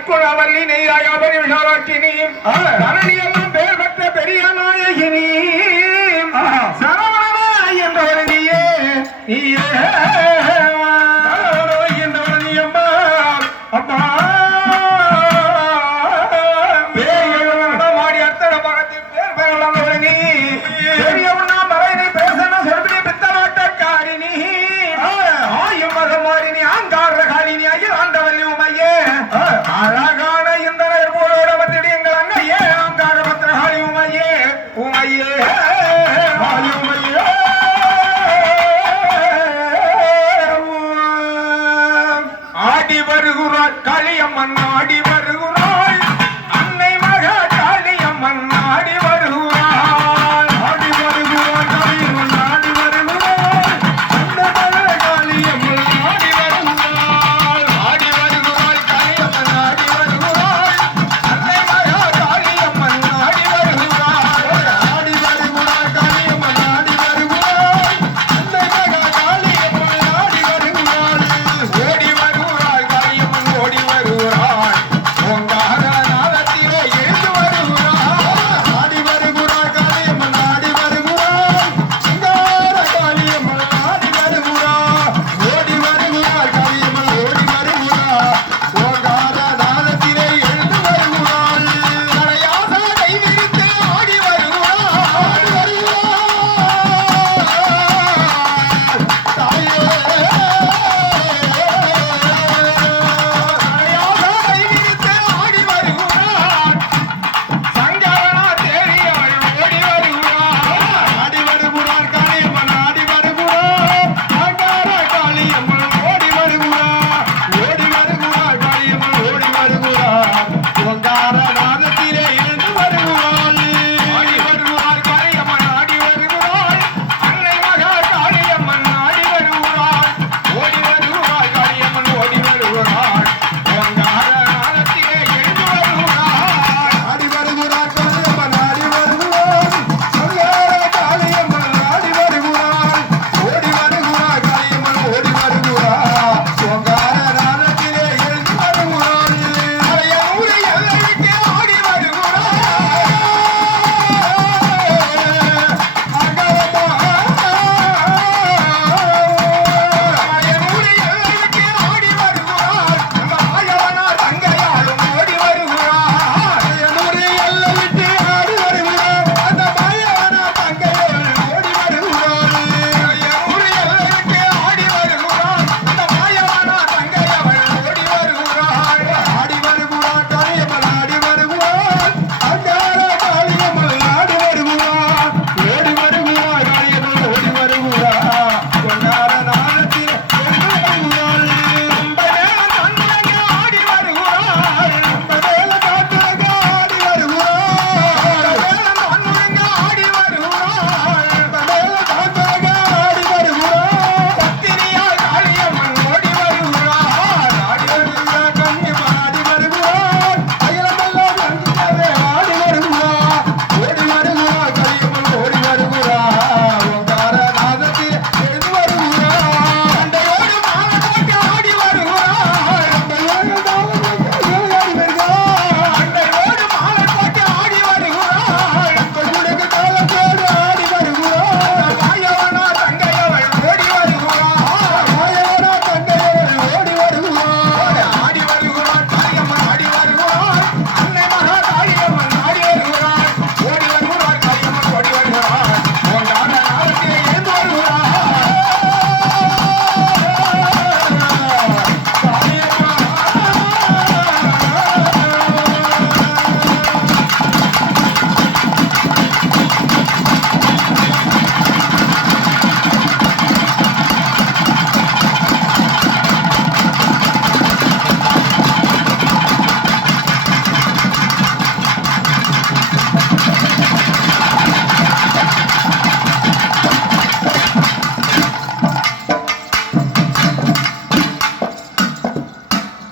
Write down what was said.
நற்குணவல்லி நெய்யாயாபரி விஷாலாட்சினி தரணியெல்லாம் பேர் பெற்ற பெரிய நாயகினி சரவணனா என்றவள் நீயே நீயே என்றவள் நீ அம்மா அம்மா மாடி அத்தட பகத்தில் பேர் பெறலாம் நீ பெரியவனா மறைனி பேசன சொல்படி பித்தவாட்டக்காரினி ஆயும் மதமாரினி ஆங்கார காலினி ஐயா ஆண்டவல்லி உமையே அழகான இந்த போலோட வந்துடி எங்கள் அங்கையே ஆங்கார பத்திரகாளி உமையே உமையே உமையே ஆடி வருகிறாள் களியம்மன் ஆடி வரு